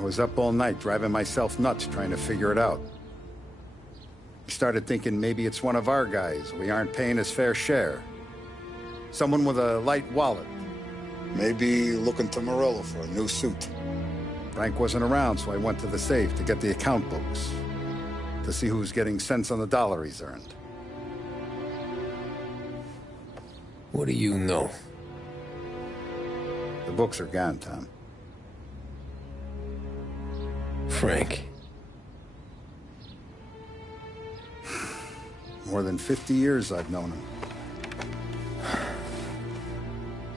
I was up all night driving myself nuts trying to figure it out. I started thinking maybe it's one of our guys. We aren't paying his fair share. Someone with a light wallet. Maybe looking to Morello for a new suit. Frank wasn't around, so I went to the safe to get the account books. To see who's getting cents on the dollar he's earned. What do you know? The books are gone, Tom. Frank. More than 50 years I've known him.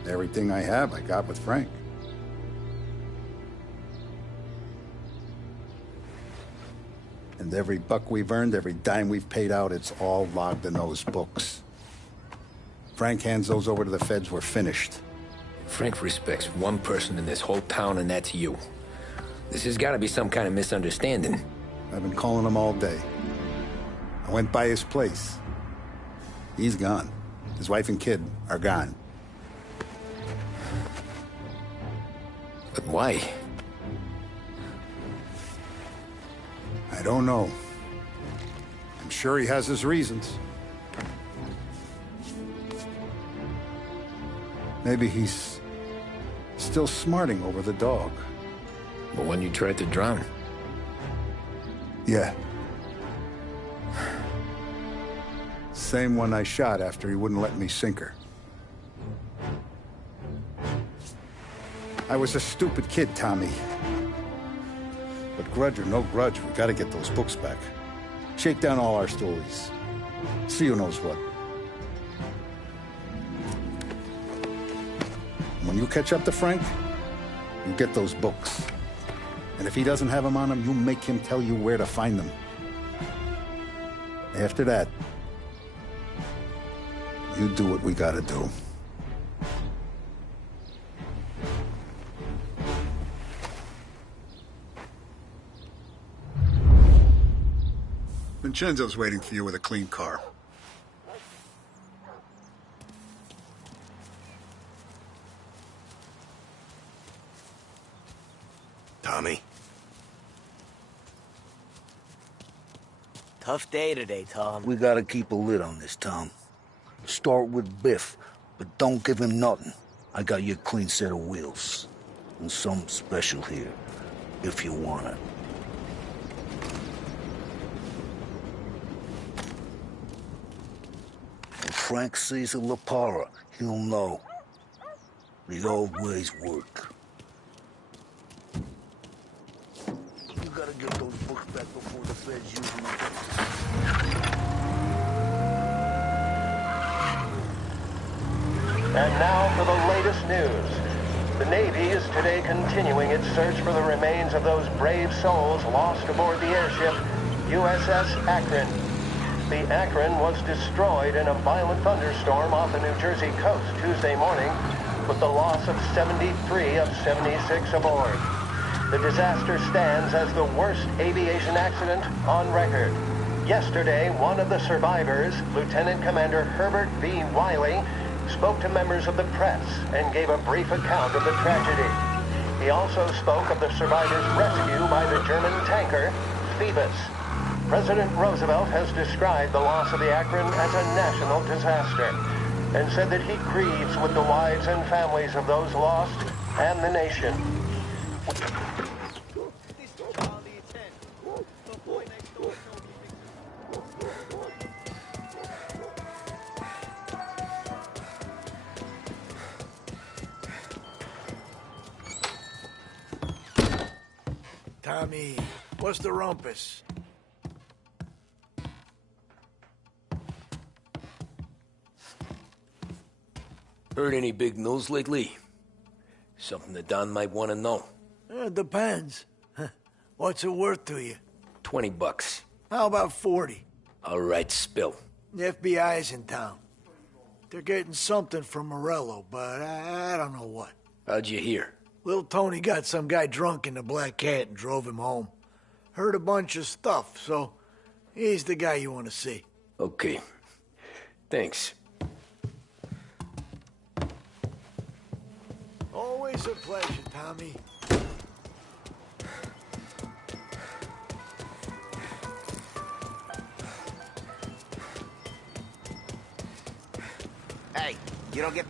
Everything I have, I got with Frank. And every buck we've earned, every dime we've paid out, it's all logged in those books. Frank hands those over to the feds, we're finished. Frank respects one person in this whole town, and that's you. This has got to be some kind of misunderstanding. I've been calling him all day. I went by his place. He's gone. His wife and kid are gone. But why? I don't know. I'm sure he has his reasons. Maybe he's still smarting over the dog. The one you tried to drown? Yeah. Same one I shot after he wouldn't let me sink her. I was a stupid kid, Tommy. But grudge or no grudge, we gotta get those books back. Shake down all our stories. See who knows what. When you catch up to Frank, you get those books. And if he doesn't have them on him, you make him tell you where to find them. After that, you do what we gotta do. Vincenzo's waiting for you with a clean car. Tommy? Tough day today, Tom. We gotta keep a lid on this, Tom. Start with Biff, but don't give him nothing. I got you a clean set of wheels. And something special here, if you want it. When Frank sees a La Parra, he'll know. The old ways work. You gotta get those books back before the feds use them. And now for the latest news. The Navy is today continuing its search for the remains of those brave souls lost aboard the airship USS Akron. The Akron was destroyed in a violent thunderstorm off the New Jersey coast Tuesday morning, with the loss of 73 of 76 aboard. The disaster stands as the worst aviation accident on record. Yesterday, one of the survivors, Lieutenant Commander Herbert V. Wiley, spoke to members of the press and gave a brief account of the tragedy. He also spoke of the survivors' rescue by the German tanker, Phoebus. President Roosevelt has described the loss of the Akron as a national disaster and said that he grieves with the wives and families of those lost and the nation. Tommy, what's the rumpus? Heard any big news lately? Something that Don might want to know. It depends. What's it worth to you? $20. How about 40? All right, spill. The FBI's in town. They're getting something from Morello, but I don't know what. How'd you hear? Little Tony got some guy drunk in the Black Cat and drove him home. Heard a bunch of stuff, so he's the guy you want to see. Okay. Thanks. Always a pleasure, Tommy. Hey, you don't get...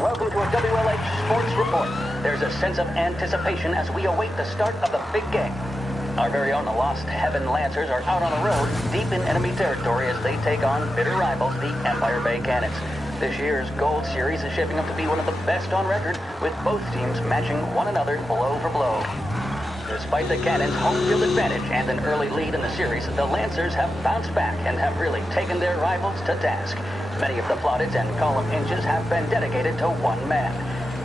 Welcome to a WLH Sports Report. There's a sense of anticipation as we await the start of the big game. Our very own Lost Heaven Lancers are out on the road, deep in enemy territory as they take on bitter rivals, the Empire Bay Cannons. This year's Gold Series is shaping up to be one of the best on record, with both teams matching one another blow for blow. Despite the Cannons' home field advantage and an early lead in the series, the Lancers have bounced back and have really taken their rivals to task. Many of the plaudits and column inches have been dedicated to one man.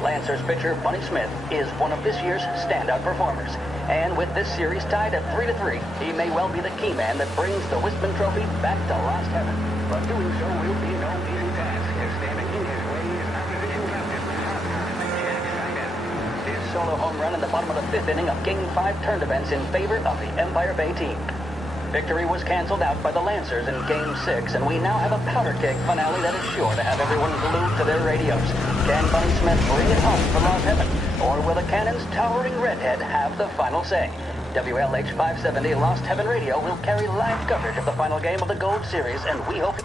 Lancers pitcher Bunny Smith is one of this year's standout performers. And with this series tied at 3-3, he may well be the key man that brings the Wistman Trophy back to Lost Heaven. But doing so will be no easy task, as standing in his way is opposition captain. His solo home run in the bottom of the fifth inning of Game 5 turned events in favor of the Empire Bay team. Victory was canceled out by the Lancers in Game 6, and we now have a powder keg finale that is sure to have everyone glued to their radios. Can Bunny Smith bring it home for Lost Heaven, or will the Cannon's towering redhead have the final say? WLH 570 Lost Heaven Radio will carry live coverage of the final game of the Gold Series, and we hope...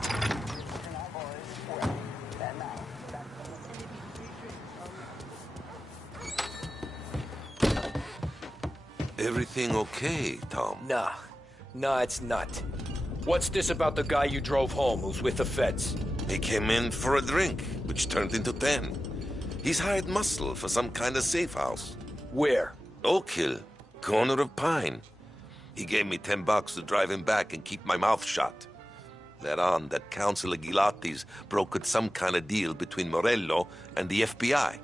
Everything okay, Tom? Nah, it's not. What's this about the guy you drove home who's with the feds? He came in for a drink, which turned into 10. He's hired muscle for some kind of safe house. Where? Oak Hill, corner of Pine. He gave me $10 to drive him back and keep my mouth shut. Later on, that Councilor Gilatti's brokered some kind of deal between Morello and the FBI.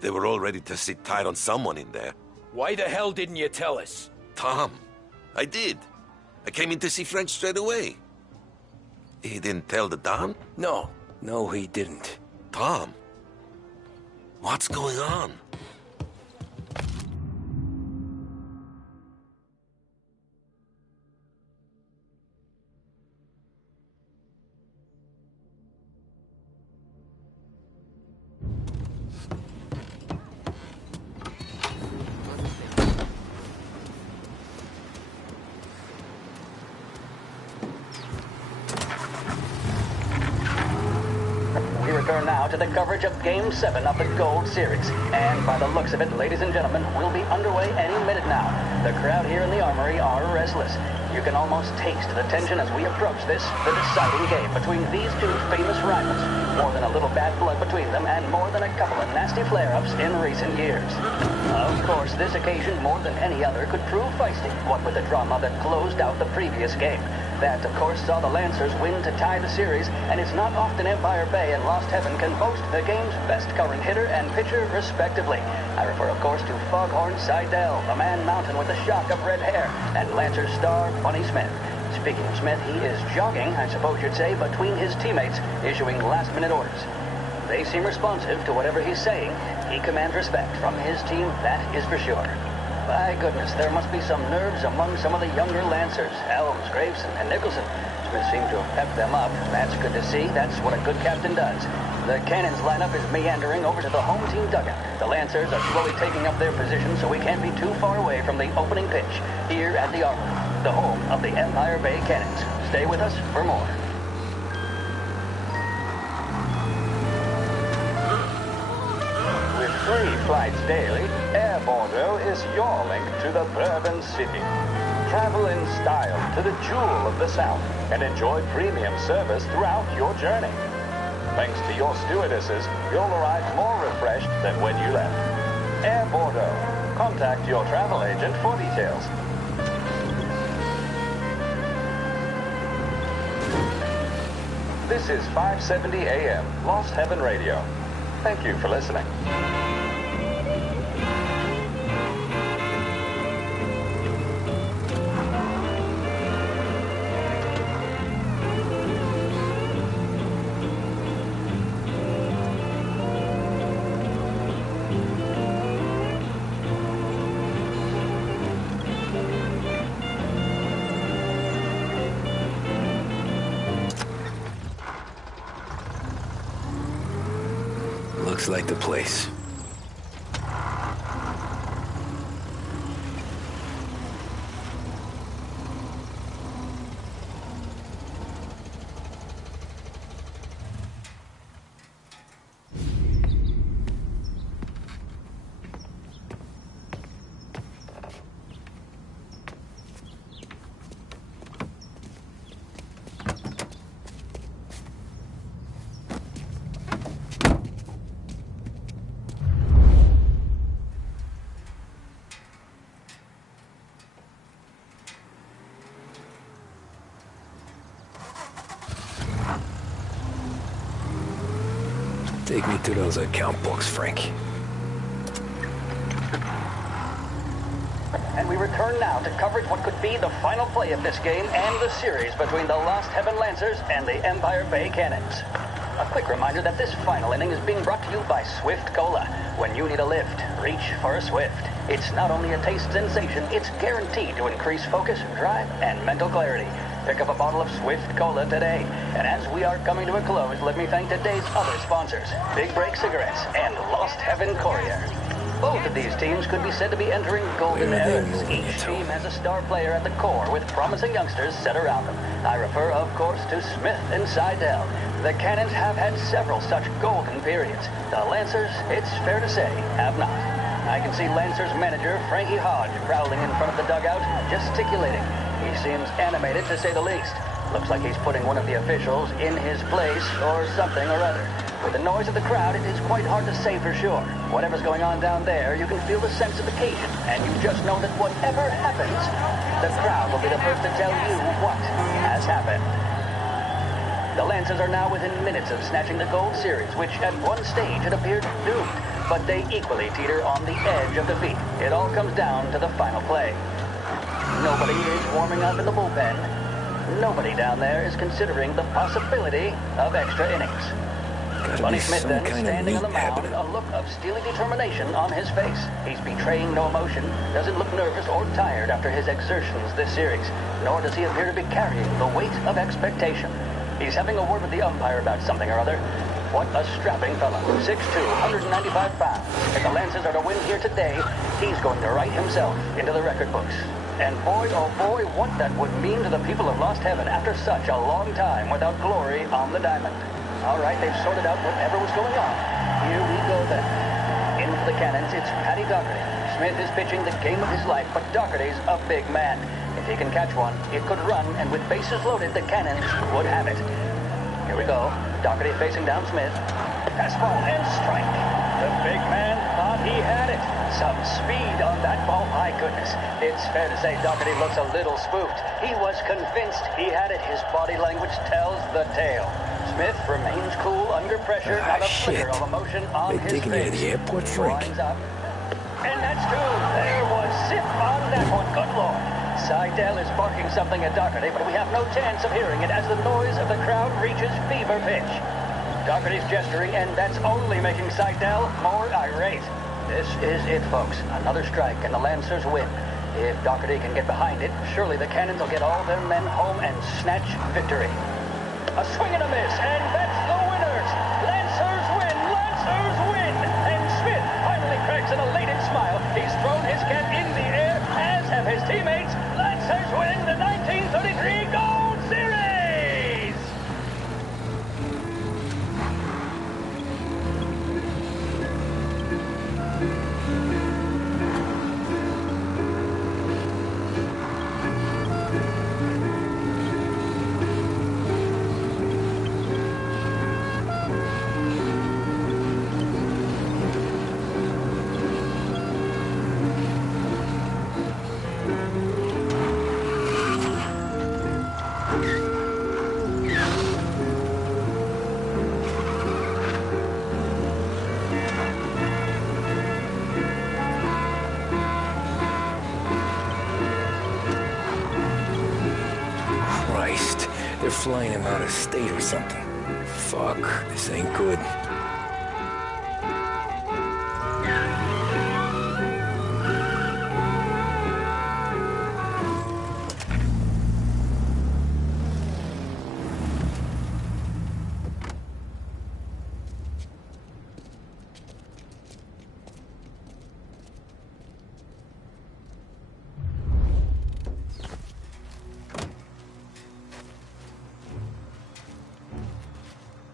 They were all ready to sit tight on someone in there. Why the hell didn't you tell us? Tom, I did. I came in to see French straight away. He didn't tell the Don? No, he didn't. Tom, what's going on? We return now to the coverage of Game 7 of the Gold Series. And by the looks of it, ladies and gentlemen, we'll be underway any minute now. The crowd here in the Armory are restless. You can almost taste the tension as we approach this, the deciding game between these two famous rivals. More than a little bad blood between them, and more than a couple of nasty flare-ups in recent years. Of course, this occasion, more than any other, could prove feisty, what with the drama that closed out the previous game. That, of course, saw the Lancers win to tie the series, and it's not often Empire Bay and Lost Heaven can boast the game's best covering hitter and pitcher, respectively. I refer, of course, to Foghorn Seidel, a man mountain with a shock of red hair, and Lancers star Bunny Smith. Speaking of Smith, he is jogging, I suppose you'd say, between his teammates, issuing last-minute orders. They seem responsive to whatever he's saying. He commands respect from his team, that is for sure. My goodness, there must be some nerves among some of the younger Lancers, Elms, Graveson, and Nicholson. Smith seemed to have pepped them up. That's good to see. That's what a good captain does. The Cannons lineup is meandering over to the home team dugout. The Lancers are slowly taking up their position, so we can't be too far away from the opening pitch here at the Armory, the home of the Empire Bay Cannons. Stay with us for more. With 3 flights daily, Air Bordeaux is your link to the Bourbon City. Travel in style to the jewel of the South and enjoy premium service throughout your journey. Thanks to your stewardesses, you'll arrive more refreshed than when you left. Air Bordeaux. Contact your travel agent for details. This is 570 AM, Lost Heaven Radio. Thank you for listening. Looks like the place. to those account books, Frank. And we return now to coverage what could be the final play of this game and the series between the Lost Heaven Lancers and the Empire Bay Cannons. A quick reminder that this final inning is being brought to you by Swift Cola. When you need a lift, reach for a Swift. It's not only a taste sensation, it's guaranteed to increase focus, drive, and mental clarity. Pick up a bottle of Swift Cola today. And as we are coming to a close, let me thank today's other sponsors, Big Break Cigarettes and Lost Heaven Courier. Both of these teams could be said to be entering golden eras. Each team has a star player at the core with promising youngsters set around them. I refer, of course, to Smith and Seidel. The Cannons have had several such golden periods. The Lancers, it's fair to say, have not. I can see Lancers manager Frankie Hodge prowling in front of the dugout, gesticulating. He seems animated, to say the least. Looks like he's putting one of the officials in his place or something or other. With the noise of the crowd, it is quite hard to say for sure. Whatever's going on down there, you can feel the sense of occasion, and you just know that whatever happens, the crowd will be the first to tell you what has happened. The Lancers are now within minutes of snatching the Gold Series, which at one stage had appeared doomed, but they equally teeter on the edge of defeat. It all comes down to the final play. Nobody is warming up in the bullpen. Nobody down there is considering the possibility of extra innings. Bunny Smith then, standing on the mound, a look of steely determination on his face. He's betraying no emotion, doesn't look nervous or tired after his exertions this series, nor does he appear to be carrying the weight of expectation. He's having a word with the umpire about something or other. What a strapping fellow, 6'2", 195 pounds. If the Lancers are to win here today, he's going to write himself into the record books. And boy, oh boy, what that would mean to the people of Lost Heaven after such a long time without glory on the diamond. All right, they've sorted out whatever was going on. Here we go then. In for the Cannons, it's Paddy Doherty. Smith is pitching the game of his life, but Doherty's a big man. If he can catch one, it could run, and with bases loaded, the Cannons would have it. Here we go. Doherty facing down Smith. Fastball and strike. The big man thought he had it. Some speed on that ball, my goodness. It's fair to say Doherty looks a little spooked. He was convinced he had it. His body language tells the tale. Smith remains cool under pressure, not a flicker of emotion on his face. They're taking you to the airport, Frank. Lines up. And that's two. There was zip on that one. Good Lord. Seidel is barking something at Doherty, but we have no chance of hearing it as the noise of the crowd reaches fever pitch. Doherty's gesturing, and that's only making Seidel more irate. This is it, folks. Another strike, and the Lancers win. If Doherty can get behind it, surely the Cannons will get all their men home and snatch victory. A swing and a miss, and that's the winners! Lancers win! Lancers win! And Smith finally cracks an elated smile. He's thrown his cap in the air, as have his teammates. Lancers win the 1933 Gold Series! They're flying him out of state or something. Fuck, this ain't good.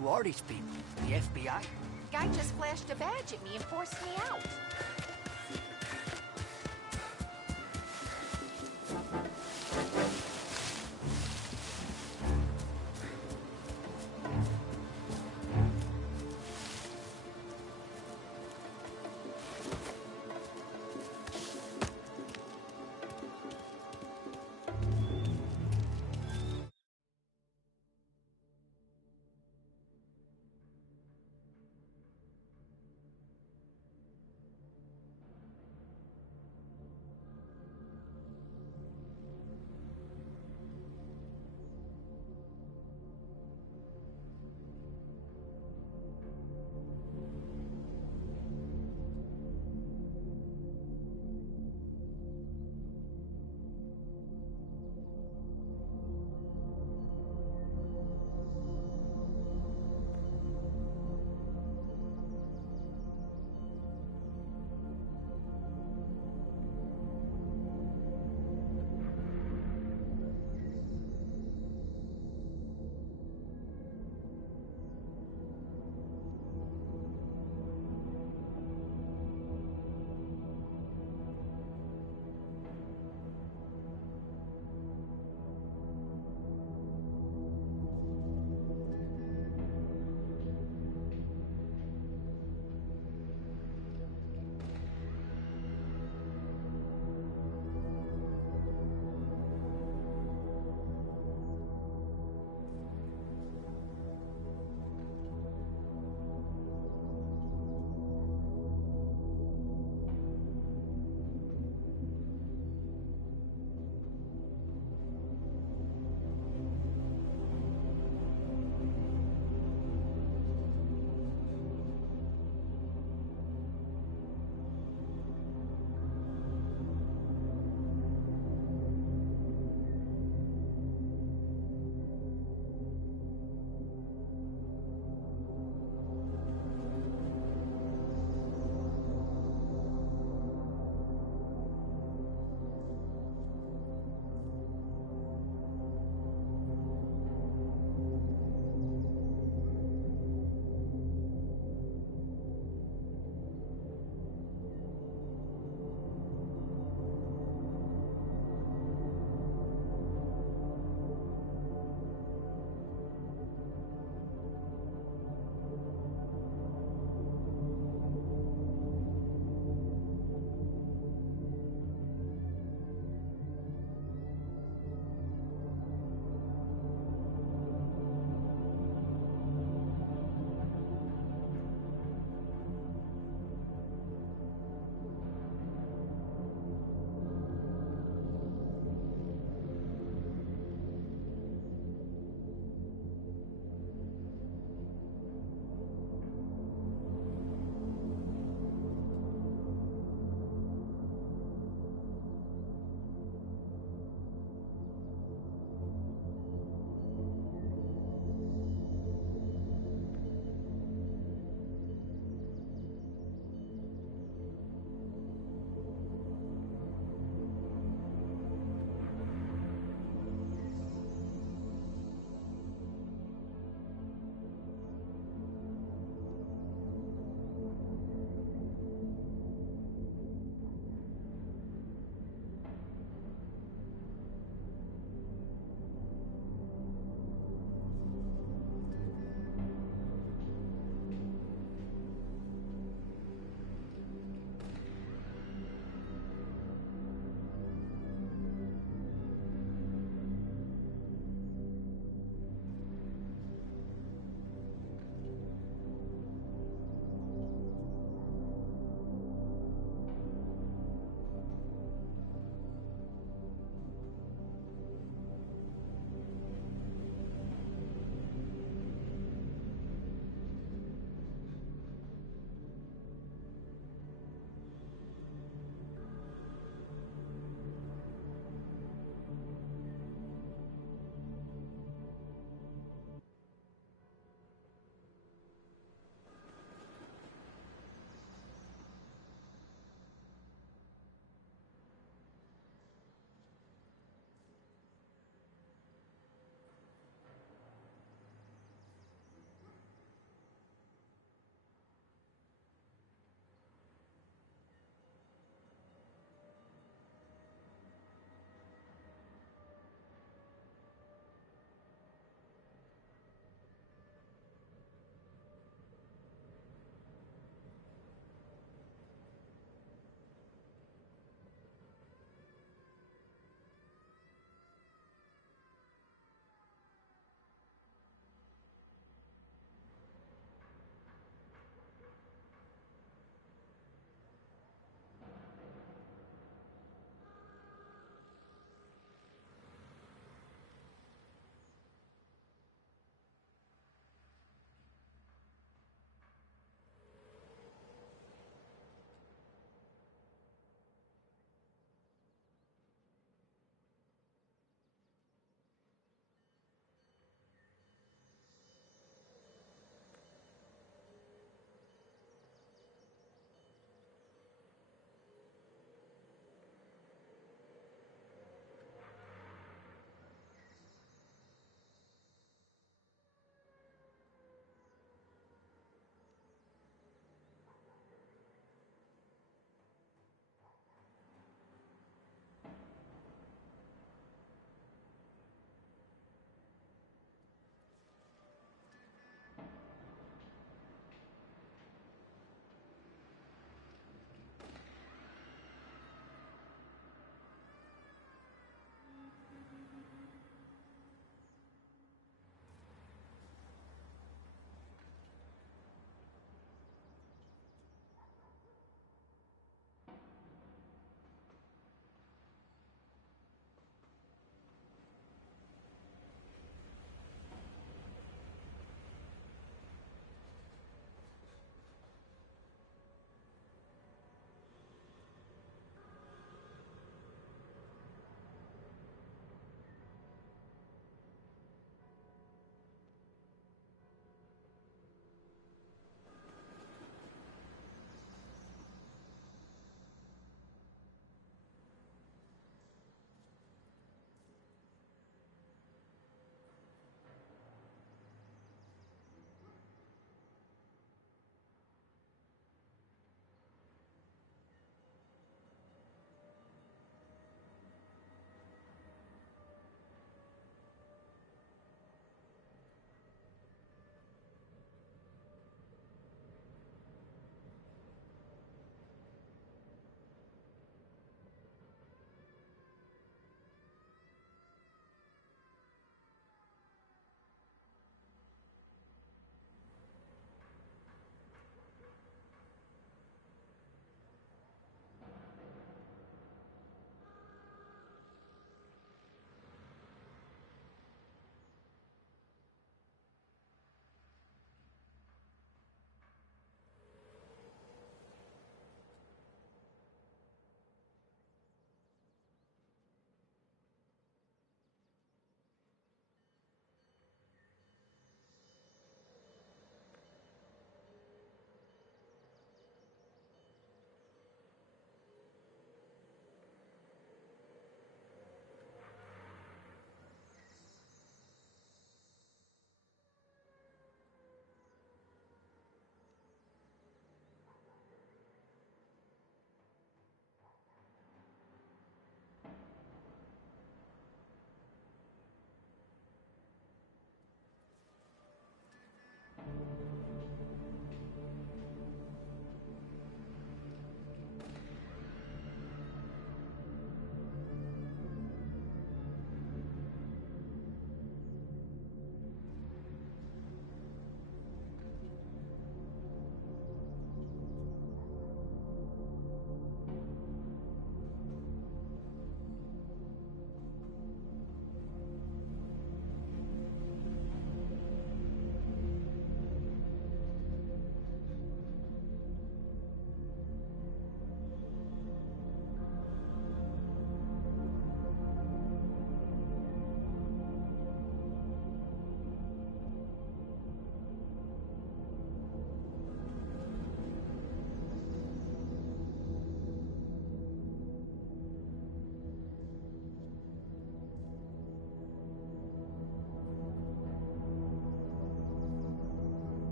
Who are these people? The FBI? Guy just flashed a badge at me and forced me out.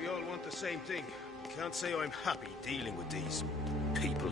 We all want the same thing. Can't say I'm happy dealing with these people.